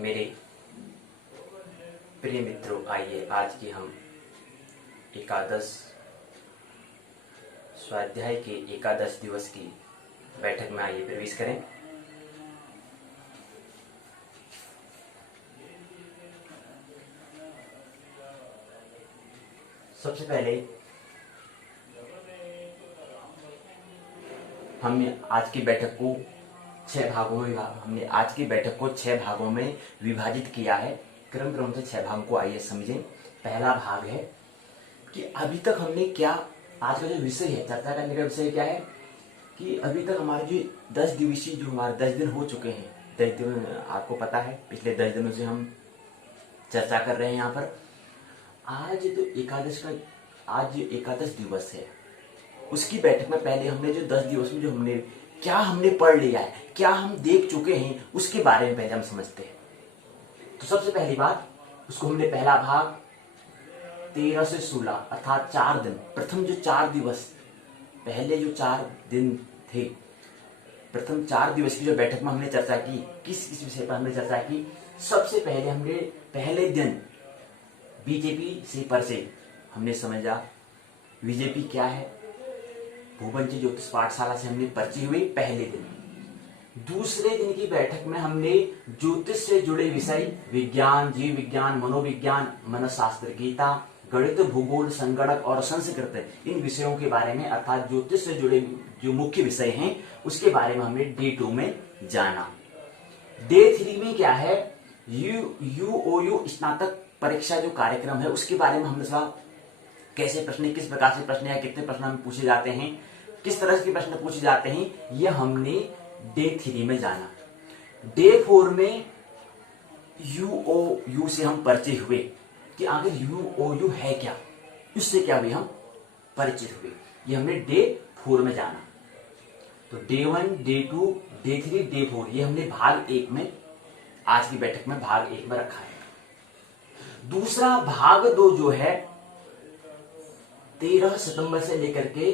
मेरे प्रिय मित्रों, आइए आज की हम एकादश स्वाध्याय के एकादश दिवस की बैठक में आइए प्रवेश करें। सबसे पहले हमने आज की बैठक को 6 भागों में विभाजित किया है। क्रम से 6 भागों को आइए समझें। पहला भाग है कि अभी तक हमने क्या, आज का जो विषय है, चर्चा करने का विषय क्या है कि अभी तक हमारे जो 10 दिवसीय जो हमारे 10 दिन हो चुके हैं, 10 दिन आपको पता है, पिछले 10 दिनों से हम चर्चा कर रहे हैं। यहाँ पर आज जो एकादश दिवस है, उसकी बैठक में पहले हमने जो 10 दिवस में जो हमने पढ़ लिया है, क्या हम देख चुके हैं, उसके बारे में पहले हम समझते हैं। तो सबसे पहली बात, उसको हमने पहला भाग 13 से 16 अर्थात 4 दिन, प्रथम जो 4 दिवस, पहले जो 4 दिन थे, प्रथम 4 दिवस की जो बैठक में हमने चर्चा की, किस विषय पर हमने चर्चा की। सबसे पहले हमने पहले दिन बीजेपी से परिचय हमने समझा। बीजेपी क्या है, भूपंची ज्योतिष पाठशाला से हमने परिचय हुई पहले दिन। दूसरे दिन की बैठक में हमने ज्योतिष से जुड़े विषय विज्ञान, जीव विज्ञान, मनोविज्ञान, मनोशास्त्र, गीता, गणित, भूगोल, संगणक और संस्कृत, इन विषयों के बारे में अर्थात ज्योतिष से जुड़े जो मुख्य विषय हैं उसके बारे में हमने डे 2 में जाना। डे 3 में क्या है, यूओयू स्नातक परीक्षा जो कार्यक्रम है उसके बारे में हमने समझा। कैसे प्रश्न, किस प्रकार से प्रश्न या कितने प्रश्न हमें पूछे जाते हैं, किस तरह के प्रश्न पूछे जाते हैं, यह हमने डे 3 में जाना। डे 4 में यूओयू से हम परिचय हुए कि आखिर यूओयू है क्या, उससे क्या हुए, हम परिचित हुए। ये हमने डे 4 में जाना। तो डे 1, डे 2, डे 3, डे 4 ये हमने भाग 1 में, आज की बैठक में भाग 1 में रखा है। दूसरा भाग 2 जो है 13 सितंबर से लेकर के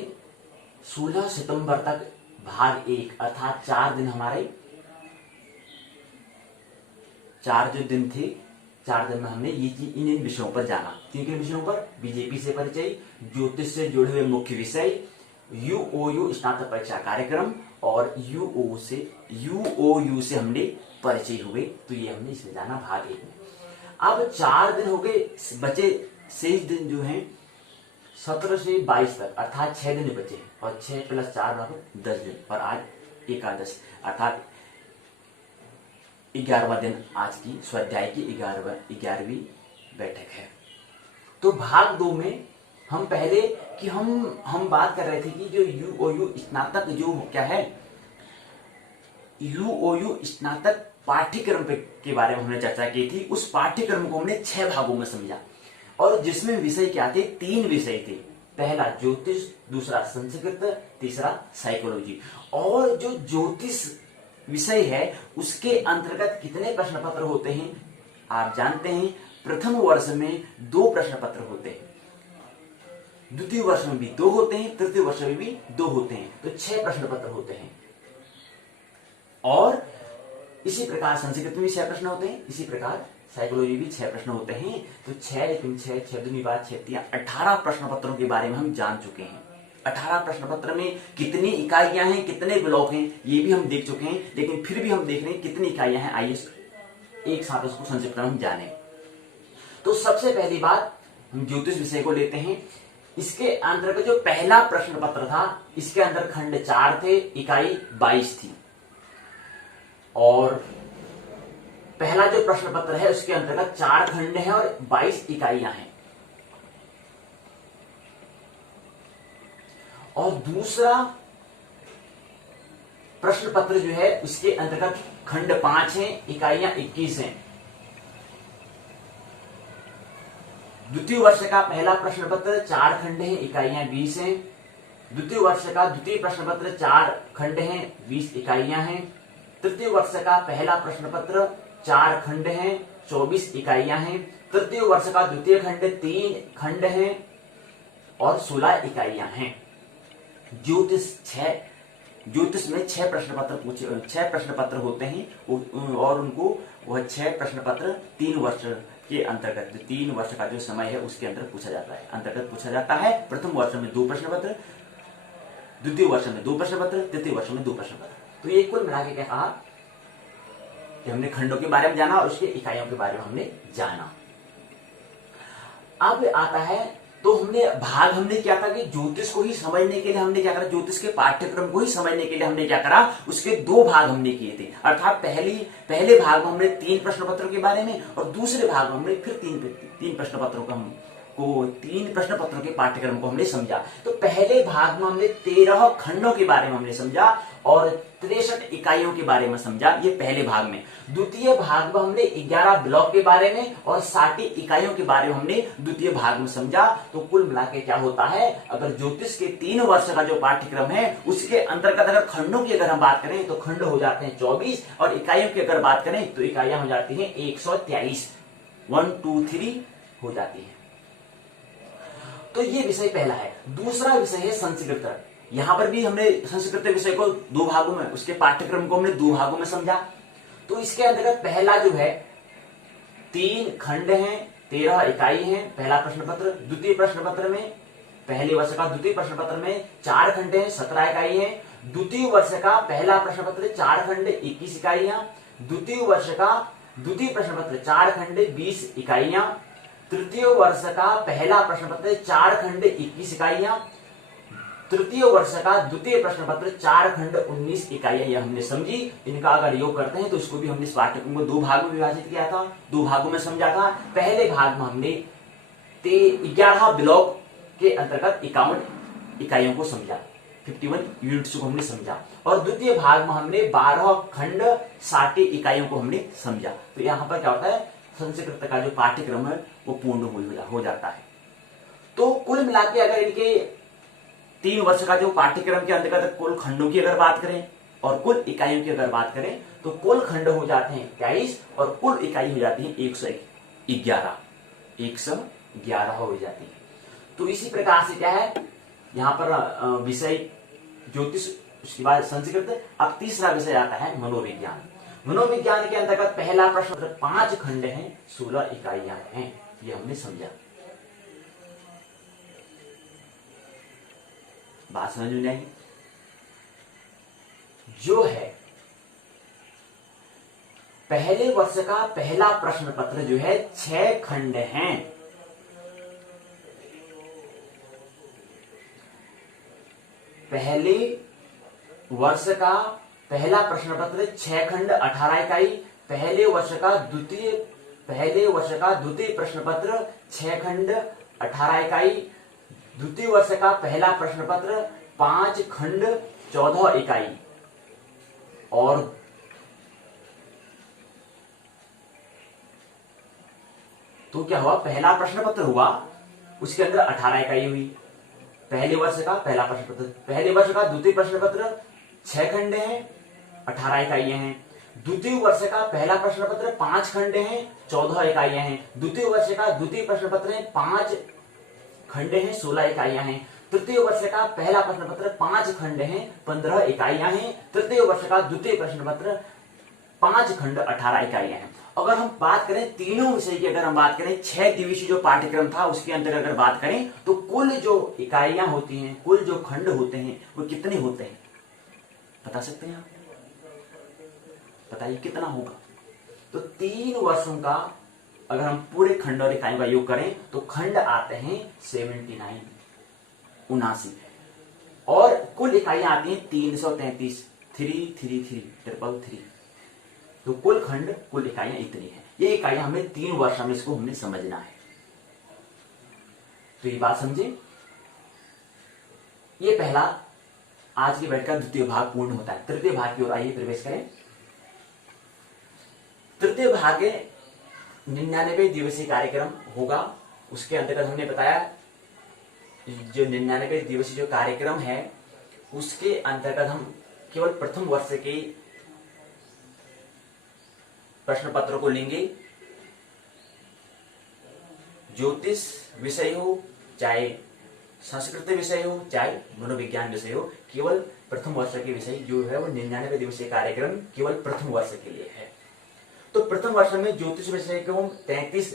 16 सितंबर तक भाग 1 अर्थात 4 दिन हमारे, 4 जो दिन थे, 4 दिन में हमने इन विषयों पर जाना। किन विषयों पर, बीजेपी से परिचय, ज्योतिष से जुड़े हुए मुख्य विषय, यूओयू स्नातक परीक्षा कार्यक्रम और यूओयू से हमने परिचय हुए। तो ये हमने इसमें जाना भाग 1 में। अब 4 दिन हो गए, बचे शेष दिन जो हैं 17 से 22 तक अर्थात 6 दिन बचे हैं और 6 + 4 = 10 दिन। और आज एकादश अर्थात 11वां दिन, आज की स्वाध्याय की 11वीं बैठक है। तो भाग 2 में हम पहले कि हम बात कर रहे थे कि जो यूओयू स्नातक जो क्या है, यूओयू स्नातक पाठ्यक्रम के बारे में हमने चर्चा की थी। उस पाठ्यक्रम को हमने 6 भागों में समझा और जिसमें विषय क्या थे, 3 विषय थे। पहला ज्योतिष, दूसरा संस्कृत, तीसरा साइकोलॉजी। और जो ज्योतिष विषय है उसके अंतर्गत कितने प्रश्न पत्र होते हैं आप जानते हैं। प्रथम वर्ष में 2 प्रश्न पत्र होते हैं, द्वितीय वर्ष में भी 2 होते हैं, तृतीय वर्ष में भी 2 होते हैं, तो 6 प्रश्न पत्र होते हैं। और इसी प्रकार संस्कृत में भी 6 प्रश्न होते हैं, इसी प्रकार साइकोलॉजी भी 6 प्रश्न होते हैं। तो 6 दूनी बात 6 18 प्रश्न पत्रों के बारे में हम जान चुके हैं। 18 प्रश्न पत्र में कितनी इकाइयां हैं, कितने ब्लॉक हैं, ये भी हम देख चुके हैं। लेकिन फिर भी हम देख रहे हैं कितनी इकाइयां हैं, आइए एक साथ उसको संक्षिप्त में हम जाने। तो सबसे पहली बात हम ज्योतिष विषय को लेते हैं। इसके अंतर्गत जो पहला प्रश्न पत्र था, इसके अंदर खंड 4 थे, इकाई 22 थी। और पहला जो प्रश्न पत्र है उसके अंतर्गत 4 खंड हैं और 22 इकाइयां हैं। और दूसरा प्रश्न पत्र जो है उसके अंतर्गत खंड 5 हैं, इकाइयां 21 हैं। द्वितीय वर्ष का पहला प्रश्न पत्र 4 खंड हैं, इकाइयां 20 हैं। द्वितीय वर्ष का द्वितीय प्रश्न पत्र 4 खंड हैं, 20 इकाइयां हैं। तृतीय वर्ष का पहला प्रश्न पत्र 4 खंड हैं, 24 इकाइयां हैं। तृतीय वर्ष का द्वितीय खंड 3 खंड हैं और 16 इकाइयां हैं। ज्योतिष 6 ज्योतिष में 6 प्रश्न पत्र पूछे, 6 प्रश्न पत्र होते हैं और उनको वह 6 प्रश्न पत्र 3 वर्ष के अंतर्गत, 3 वर्ष का जो समय है उसके अंतर्गत पूछा जाता है। प्रथम वर्ष में 2 प्रश्न पत्र, द्वितीय वर्ष में 2 प्रश्न पत्र, तृतीय वर्ष में 2 प्रश्न पत्र। तो ये कुल मिला के क्या कहा कि हमने खंडों के बारे में जाना और उसके इकाइयों के बारे में हमने जाना। अब आता है तो हमने क्या था कि ज्योतिष को ही समझने के लिए हमने क्या करा, ज्योतिष के पाठ्यक्रम को ही समझने के लिए हमने क्या करा, उसके 2 भाग हमने किए थे। अर्थात पहले भाग में हमने 3 प्रश्न पत्रों के बारे में और दूसरे भाग में हमने फिर 3 प्रश्न पत्रों का 3 प्रश्न पत्रों के पाठ्यक्रम को हमने समझा। तो पहले भाग में हमने 13 खंडों के बारे में हमने समझा और 63 इकाइयों के बारे में समझा, ये पहले भाग में। द्वितीय भाग में हमने 11 ब्लॉक के बारे में और 60 इकाइयों के बारे में हमने द्वितीय भाग में समझा। तो कुल मिलाकर क्या होता है, अगर ज्योतिष के 3 वर्ष का जो पाठ्यक्रम है उसके अंतर्गत अगर खंडों की अगर हम बात करें तो खंड हो जाते हैं 24 और इकाइयों की अगर बात करें तो इकाइयां हो जाती हैं 143, 1 2 3 हो जाती है। तो ये विषय पहला है। दूसरा विषय है संस्कृत। यहां पर भी हमने संस्कृत विषय को 2 भागों में, उसके पाठ्यक्रम को हमने 2 भागों में समझा। तो इसके अंतर्गत पहला जो है 3 खंड हैं, 13 इकाई हैं, पहला प्रश्न पत्र। द्वितीय प्रश्न पत्र में पहले वर्ष का द्वितीय प्रश्न पत्र में 4 खंड हैं, 17 इकाई हैं। द्वितीय वर्ष का पहला प्रश्न पत्र 4 खंड 21 इकाइयां। द्वितीय वर्ष का द्वितीय प्रश्न पत्र 4 खंड 20 इकाइयां। तृतीय वर्ष का पहला प्रश्न पत्र 4 खंड 21 इकाइयां। तृतीय वर्ष का द्वितीय प्रश्न पत्र 4 खंड 19 इकाइयां, यह हमने समझी। इनका अगर योग करते हैं तो इसको भी हमने इस पाठ्यक्रम को 2 भागों में विभाजित किया था, 2 भागों में समझा था। पहले भाग में हमने 11 ब्लॉक के अंतर्गत 51 इकाइयों को समझा, 51 यूनिट्स को हमने समझा। और द्वितीय भाग में हमने 12 खंड 60 इकाइयों को हमने समझा। तो यहाँ पर क्या होता है, संस्कृत का जो पाठ्यक्रम है वो पूर्ण हो जाता है। तो कुल मिलाकर अगर इनके 3 वर्ष का जो पाठ्यक्रम के अंतर्गत कुल खंडों की अगर बात करें और कुल इकाइयों की अगर बात करें तो कुल खंड हो जाते हैं 21 और कुल इकाई हो जाती है 111 हो जाती है। तो इसी प्रकार से क्या है, यहाँ पर विषय ज्योतिष, उसके बाद संस्कृत। अब तीसरा विषय आता है मनोविज्ञान। मनोविज्ञान के अंतर्गत पहला प्रश्न 5 खंड हैं, 16 इकाइयां हैं, ये हमने समझा। बात समझ में आई? जो है पहले वर्ष का पहला प्रश्न पत्र जो है 6 खंड हैं। पहले वर्ष का पहला प्रश्न पत्र 6 खंड 18 इकाई। पहले वर्ष का द्वितीय प्रश्न पत्र 6 खंड 18 इकाई। द्वितीय वर्ष का पहला प्रश्न पत्र 5 खंड 14 इकाई। और तो क्या हुआ, पहला प्रश्न पत्र हुआ, उसके अंदर 18 इकाई हुई। पहले वर्ष का पहला प्रश्न पत्र, पहले वर्ष का द्वितीय प्रश्न पत्र 6 खंड हैं, 18 इकाइयां हैं। द्वितीय वर्ष का पहला प्रश्न पत्र 5 खंड हैं, 14 इकाइयां हैं। द्वितीय वर्ष का द्वितीय प्रश्न पत्र है 5 खंड हैं, 16 इकाइयां हैं। तृतीय वर्ष का पहला प्रश्न पत्र 5 खंड हैं, 15 इकाइयां हैं। तृतीय वर्ष का द्वितीय प्रश्न पत्र 5 खंड 18 इकाइयां हैं। अगर हम बात करें तीनों विषय की, अगर हम बात करें 6 दिवसीय जो पाठ्यक्रम था उसके अंतर्गत अगर बात करें तो कुल जो इकाइयां होती हैं, कुल जो खंड होते हैं वो कितने होते हैं, बता सकते हैं आप? बताइए कितना होगा। तो 3 वर्षों का अगर हम पूरे खंड और इकाइयों का योग करें तो खंड आते हैं 79, 79, और कुल इकाइयां आती हैं 333, 333। तो कुल खंड कुल इकाइयां इतनी है। ये इकाइयां हमें 3 वर्ष में इसको हमने समझना है। तो ये बात समझे। ये पहला आज की बैठ का द्वितीय भाग पूर्ण होता है। तृतीय भाग की ओर आइए प्रवेश करें। तृतीय भाग 99 दिवसीय कार्यक्रम होगा। उसके अंतर्गत हमने बताया जो 99 दिवसीय जो कार्यक्रम है उसके अंतर्गत हम केवल प्रथम वर्ष के प्रश्न पत्र को लेंगे। ज्योतिष विषय हो चाहे संस्कृत विषय हो चाहे मनोविज्ञान विषय हो, केवल प्रथम वर्ष के विषय जो है वो 99 दिवसीय कार्यक्रम केवल प्रथम वर्ष के लिए है। तो प्रथम वर्ष में ज्योतिष विषय को हम 33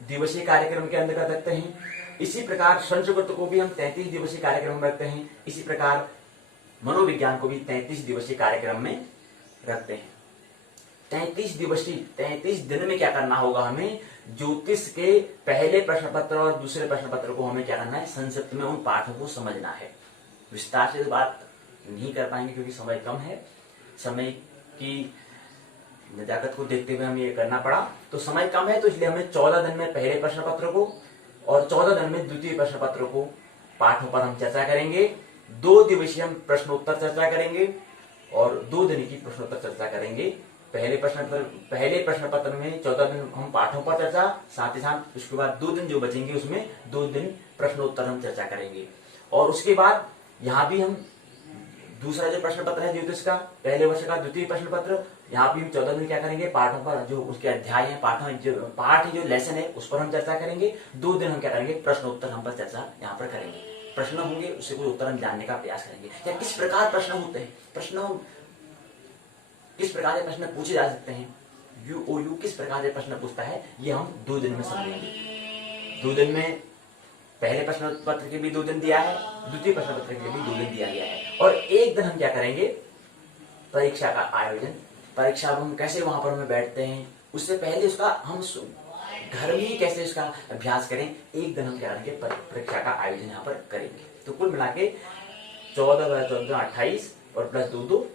दिवसीय कार्यक्रम के अंतर्गत रखते हैं। इसी प्रकार संस्कृत को भी हम 33 दिवसीय कार्यक्रम में रखते हैं। इसी प्रकार मनोविज्ञान को भी 33 दिवसीय कार्यक्रम में रखते हैं। 33 दिवसीय 33 दिन में क्या करना होगा, हमें ज्योतिष के पहले प्रश्न पत्र और दूसरे प्रश्न पत्र को हमें क्या करना है, संक्षिप्त में उन पाठों को समझना है। विस्तार से बात नहीं कर पाएंगे क्योंकि समय कम है। समय की नजाकत को देखते हुए हमें ये करना पड़ा। तो समय कम है तो इसलिए हमें 14 दिन में पहले प्रश्न पत्र को और 14 दिन में द्वितीय प्रश्न पत्र को पाठों पर हम चर्चा करेंगे। 2 दिवसीय हम प्रश्नोत्तर चर्चा करेंगे और 2 दिन की प्रश्नोत्तर चर्चा करेंगे। पहले प्रश्न पत्र में 14 दिन हम पाठों पर चर्चा, साथ ही साथ उसके बाद 2 दिन जो बचेंगे उसमें 2 दिन प्रश्नोत्तर हम चर्चा करेंगे। और उसके बाद यहाँ भी हम दूसरा जो प्रश्न पत्र है ज्योतिष का पहले वर्ष का द्वितीय प्रश्न पत्र, यहाँ भी हम 14 दिन क्या करेंगे, पाठों पर जो उसके अध्याय है, पाठ जो लेसन है उस पर हम चर्चा करेंगे। 2 दिन हम क्या करेंगे, प्रश्नोत्तर हम पर चर्चा यहाँ पर करेंगे। प्रश्न होंगे उससे कोई उत्तर हम जानने का प्रयास करेंगे, या किस प्रकार प्रश्न होते हैं, किस प्रकार के प्रश्न पूछे जा सकते हैं, यूओयू किस प्रकार के प्रश्न पूछता है, ये हम 2 दिन में समझेंगे। 2 दिन में पहले प्रश्न पत्र के भी 2 दिन दिया है, द्वितीय प्रश्न पत्र के लिए भी 2 दिन दिया गया है। और 1 दिन हम क्या करेंगे, परीक्षा का आयोजन। परीक्षा हम कैसे वहां पर हमें बैठते हैं, उससे पहले उसका हम घर में ही कैसे उसका अभ्यास करें, 1 दिन हम क्या करेंगे, परीक्षा का आयोजन यहाँ पर करेंगे। तो कुल मिला के 14 14 28 और प्लस 2 2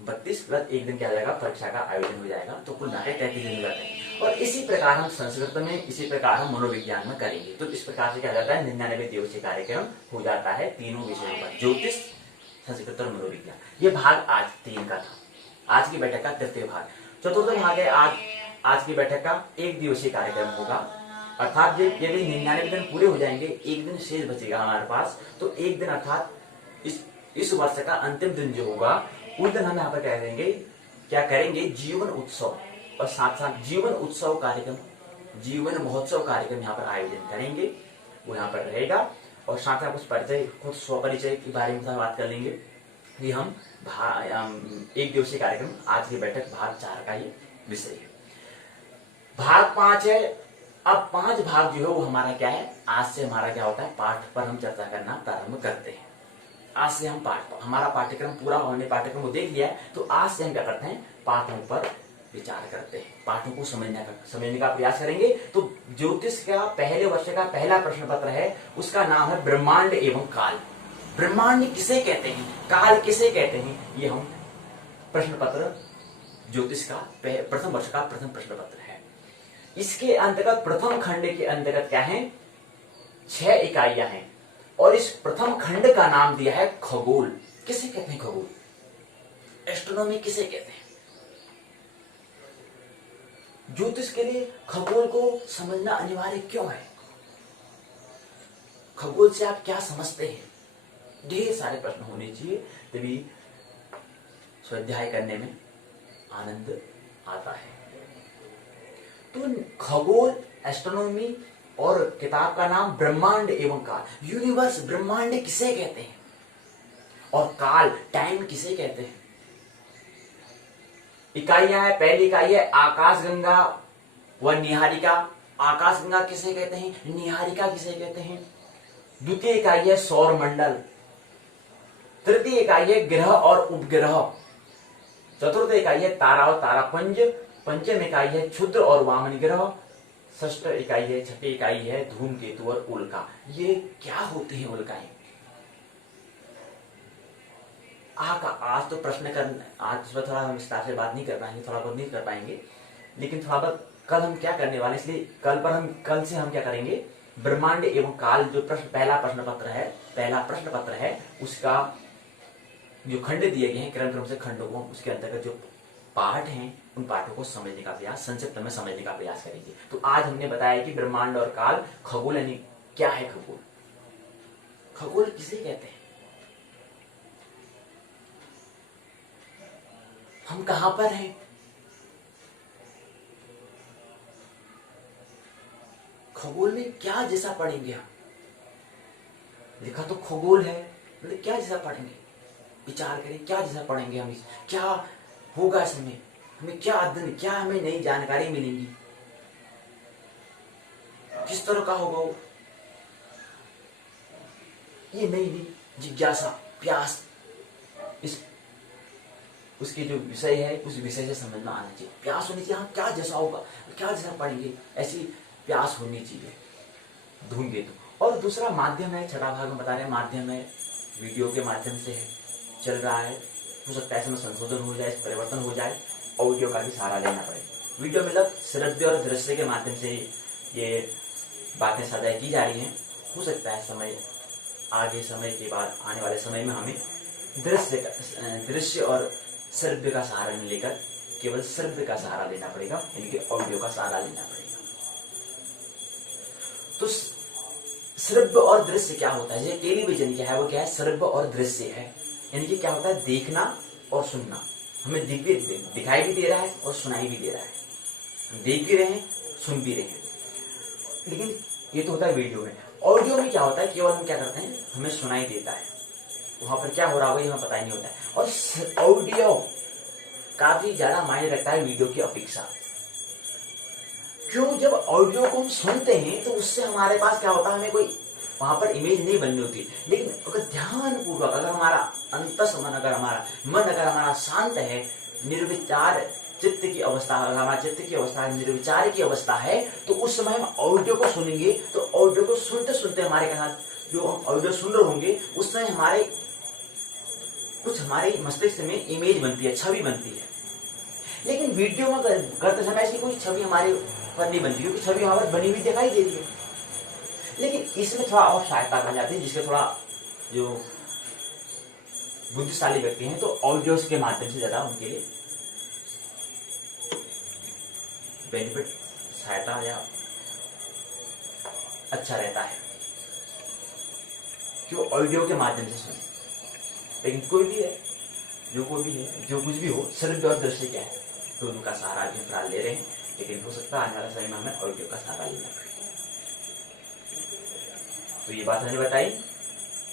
32 प्लस 1 दिन क्या जाएगा, परीक्षा का आयोजन हो जाएगा। तो कुल मिला के 33 दिन हो जाते हैं। और इसी प्रकार हम संस्कृत में, इसी प्रकार हम मनोविज्ञान में करेंगे। तो इस प्रकार से क्या जाता है, 99 दिवसीय कार्यक्रम हो जाता है तीनों विषयों पर, ज्योतिष, संस्कृत और मनोविज्ञान। ये भाग आज 3 का था, आज की बैठक का तृतीय भाग। चतुर्थ भाग है आज की बैठक का 1 दिवसीय कार्यक्रम होगा। अर्थात यदि 99 दिन पूरे हो जाएंगे, 1 दिन शेष बचेगा हमारे पास, तो 1 दिन अर्थात इस वर्ष का अंतिम दिन जो होगा उस दिन हम यहाँ पर क्या करेंगे, जीवन उत्सव और साथ साथ जीवन उत्सव कार्यक्रम, जीवन महोत्सव कार्यक्रम यहाँ पर आयोजन करेंगे, वो यहाँ पर रहेगा। और साथ साथ कुछ स्वपरिचय के बारे में बात कर लेंगे। ये हम 1 दिवसीय कार्यक्रम, आज की बैठक भाग 4 का ये विषय है। भाग 5 है। अब 5 भाग जो है वो हमारा क्या है, आज से हमारा क्या होता है, पाठ पर हम चर्चा करना प्रारंभ करते हैं। आज से हम हमारा पाठ्यक्रम पूरा होने, पाठ्यक्रम को देख लिया है, तो आज से हम क्या करते हैं, पाठों पर विचार करते हैं, पाठों को समझने का प्रयास करेंगे। तो ज्योतिष का पहले वर्ष का पहला प्रश्न पत्र है, उसका नाम है ब्रह्मांड एवं काल। ब्रह्मांड किसे कहते हैं, काल किसे कहते हैं, ये हम प्रश्न पत्र ज्योतिष का प्रथम वर्ष का प्रथम प्रश्न पत्र है। इसके अंतर्गत प्रथम खंड के अंतर्गत क्या है, 6 इकाइयां हैं। और इस प्रथम खंड का नाम दिया है खगोल। किसे कहते हैं खगोल, एस्ट्रोनॉमी किसे कहते हैं। ज्योतिष के लिए खगोल को समझना अनिवार्य क्यों है, खगोल से आप क्या समझते हैं, ढेर सारे प्रश्न होने चाहिए, तभी स्वाध्याय करने में आनंद आता है। तो खगोल, एस्ट्रोनॉमी और किताब का नाम ब्रह्मांड एवं काल। यूनिवर्स, ब्रह्मांड किसे कहते हैं, और काल, टाइम किसे कहते हैं। इकाइयां है, पहली इकाई है आकाशगंगा व निहारिका। आकाशगंगा किसे कहते हैं, निहारिका किसे कहते हैं। द्वितीय इकाई है सौर मंडल। तृतीय इकाई है ग्रह और उपग्रह। चतुर्थ इकाई है तारा और तारापुंज। पंचम इकाई है क्षुद्र और वामन ग्रह। षष्ठ इकाई है, छठी इकाई है धूमकेतु और उल्का। ये क्या होते हैं उल्काएं। आज तो प्रश्न आज इस पर थोड़ा हम विस्तार से बात नहीं कर पाएंगे, थोड़ा बहुत नहीं कर पाएंगे, लेकिन थोड़ा बहुत कल हम क्या करने वाले, इसलिए कल से हम क्या करेंगे, ब्रह्मांड एवं काल जो पहला प्रश्न पत्र है उसका जो खंड दिए गए हैं क्रम से खंडों को, उसके अंतर्गत जो पाठ हैं उन पाठों को समझने का प्रयास, संक्षिप्त में समझने का प्रयास करेंगे। तो आज हमने बताया कि ब्रह्मांड और काल, खगोल यानी क्या है खगोल, खगोल किसे कहते हैं, हम कहां पर हैं, खगोल में क्या जैसा पढ़ेंगे हम, लिखा तो खगोल है, मतलब क्या जैसा पढ़ेंगे, विचार करें क्या जैसा पढ़ेंगे हम, क्या होगा इसमें, हमें क्या अध्ययन, क्या हमें नई जानकारी मिलेंगी, किस तरह का होगा वो, ये नई नई जिज्ञासा, प्यास, इस उसके जो विषय है उस विषय से समझना आना चाहिए, प्यास होनी चाहिए, हाँ क्या जैसा होगा, क्या जैसा पढ़ेंगे, ऐसी प्यास होनी चाहिए, ढूंढे तो। और दूसरा माध्यम है, छठा भाग में बता रहे हैं, माध्यम है वीडियो के माध्यम से है, चल रहा है, हो सकता है इसमें संशोधन हो जाए, परिवर्तन हो जाए, ऑडियो का भी सहारा लेना पड़े। वीडियो मतलब श्रव्य और दृश्य के माध्यम से ये बातें साझा की जा रही हैं, हो सकता है समय आगे, समय के बाद आने वाले समय में हमें दृश्य और श्रव्य का सहारा नहीं लेकर केवल श्रव्य का सहारा लेना पड़ेगा, यानी कि ऑडियो का सहारा लेना पड़ेगा। तो श्रव्य और दृश्य क्या होता है, जैसे टेलीविजन क्या है, वो क्या है, श्रव्य और दृश्य है, यानी कि क्या होता है, देखना और सुनना, हमें दिखाई भी दे रहा है और सुनाई भी दे रहा है, हम देख भी रहे हैं, सुन भी रहे हैं। लेकिन ये तो होता है वीडियो में। ऑडियो में क्या होता है, केवल हम क्या करते हैं, हमें सुनाई देता है, वहां पर क्या हो रहा होगा ये हमें पता ही नहीं होता है। और ऑडियो काफी ज्यादा मायने रखता है वीडियो की अपेक्षा। क्यों, जब ऑडियो को हम सुनते हैं तो उससे हमारे पास क्या होता है, हमें कोई वहां पर इमेज नहीं बननी होती, लेकिन अगर ध्यान पूर्वक, अगर हमारा अंतस मन, अगर हमारा शांत है, निर्विचार चित्त की अवस्था, अगर हमारा चित्त की अवस्था निर्विचार की अवस्था है, तो उस समय हम ऑडियो को सुनेंगे, तो ऑडियो को सुनते सुनते हमारे साथ जो हम ऑडियो सुन रहे होंगे, उस समय हमारे मस्तिष्क में इमेज बनती है, छवि बनती है। लेकिन वीडियो में करते समय ऐसी कोई छवि हमारे पर नहीं बनती, क्योंकि छवि हमारे बनी हुई दिखाई दे रही है। लेकिन इसमें थोड़ा और सहायता बन जाती है, जिसके थोड़ा जो बुद्धिशाली व्यक्ति हैं, तो ऑडियो के माध्यम से ज्यादा उनके लिए बेनिफिट, सहायता या अच्छा रहता है, क्यों ऑडियो के माध्यम से सुने। लेकिन कोई भी है, जो कुछ भी हो, श्रव्य और दृश्य क्या है, दोनों का सहारा अभी फिलहाल ले रहे हैं, लेकिन हो सकता है आने वाले समय में हमें ऑडियो का सहारा लेना पड़े। तो ये बात हमने बताई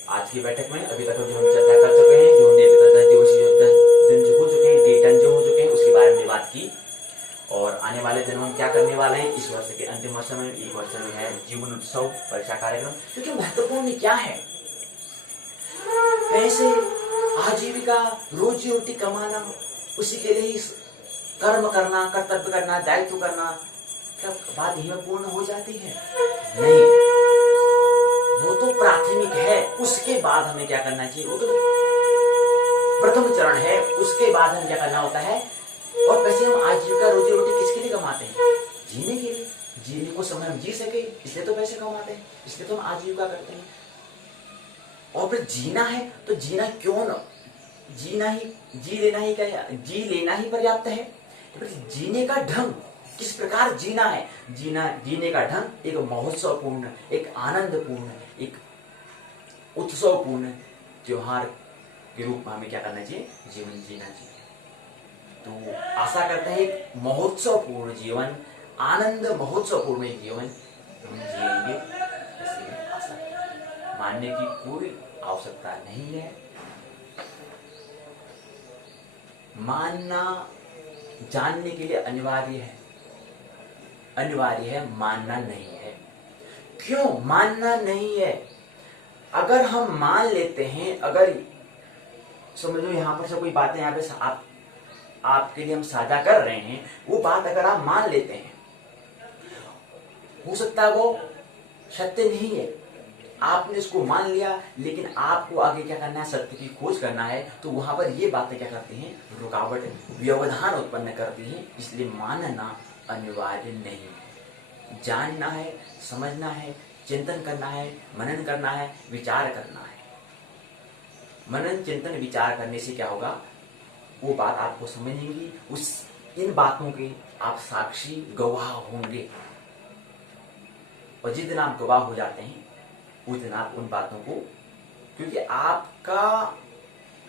आज की बैठक में। अभी तक जो हम चर्चा कर चुके हैं, जो हमने अभी तक 10 दिन जो हो चुके हैं, D10 जो हो चुके हैं, उसके बारे में बात की। और आने वाले दिन हम क्या करने वाले हैं, इस वर्ष के अंतिम वर्ष में, एक वर्ष में है जीवन उत्सव परीक्षा कार्यक्रम, क्योंकि महत्वपूर्ण क्या है, पैसे, आजीविका, रोजी रोटी कमाना, उसी के लिए कर्म करना, कर्तव्य करना, दायित्व करना, क्या बात यही में पूर्ण हो जाती है? नहीं, वो तो प्राथमिक है, उसके बाद हमें क्या करना चाहिए, वो तो प्रथम चरण है, उसके बाद हमें क्या करना होता है। और पैसे हम आजीविका, रोजी रोटी किसके लिए कमाते हैं, जीने के लिए, जीने को समय हम जी सके, इसलिए तो पैसे कमाते हैं, इसलिए तो हम आजीविका करते हैं। और फिर जीना है तो जीना क्यों न, जी लेना ही पर्याप्त है। तो जीने का ढंग किस प्रकार जीना है, जीने का ढंग एक महोत्सवपूर्ण, एक आनंदपूर्ण, एक उत्सवपूर्ण त्योहार के रूप में हमें क्या करना चाहिए, जीवन जीना चाहिए। तो आशा करते हैं एक महोत्सवपूर्ण जीवन, आनंद महोत्सवपूर्ण जीवन हम जिएंगे, ऐसी आशा मानने की कोई आवश्यकता नहीं है। मानना जानने के लिए अनिवार्य है, मानना नहीं है। क्यों मानना नहीं है? अगर हम मान लेते हैं, अगर समझो यहाँ पर से कोई बातें यहाँ पे आपके लिए हम साझा कर रहे हैं, वो बात अगर आप मान लेते हैं, हो सकता है वो सत्य नहीं है, आपने इसको मान लिया, लेकिन आपको आगे क्या करना है, सत्य की खोज करना है, तो वहां पर ये बातें क्या करती हैं, रुकावट, व्यवधान उत्पन्न करती हैं। इसलिए मानना अनिवार्य नहीं है, जानना है, समझना है, चिंतन करना है, मनन करना है, विचार करना है। मनन चिंतन विचार करने से क्या होगा, वो बात आपको समझेंगी, इन बातों के आप साक्षी गवाह होंगे। और जिस दिन आप गवाह हो जाते हैं, उस दिन आप उन बातों को, क्योंकि आपका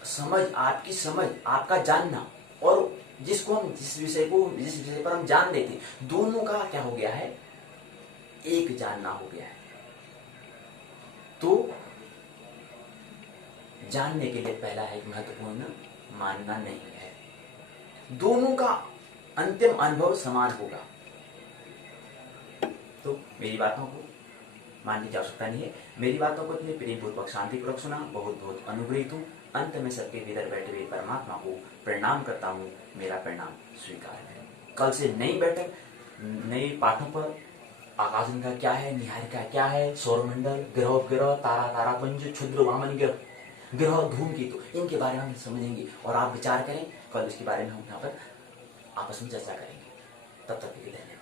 समझ, आपकी समझ, आपका जानना और जिस विषय पर हम जान लेते हैं, दोनों का क्या हो गया है, एक जानना हो गया है। तो जानने के लिए पहला है कि महत्वपूर्ण मानना नहीं है। दोनों का अंतिम अनुभव समान होगा। तो मेरी बातों को मानने की आवश्यकता नहीं है। मेरी बातों को इतने प्रेमपूर्वक शांतिपूर्वक सुना, बहुत बहुत अनुग्रहित हूँ। अंत में सबके भीतर बैठे हुए परमात्मा को प्रणाम करता हूँ। मेरा प्रणाम स्वीकार है। कल से नई बैठक, नए पाठों पर आकाश का क्या है, निहारिका क्या है, सौरमंडल, ग्रह ग्रह, तारा तारापुंज, क्षुद्र वामन ग्रह, ग्रह धूमकेतु, इनके बारे में हम समझेंगे और आप विचार करें। कल इसके बारे में हम यहाँ पर आपस में चर्चा करेंगे। तब तक के लिए धन्यवाद।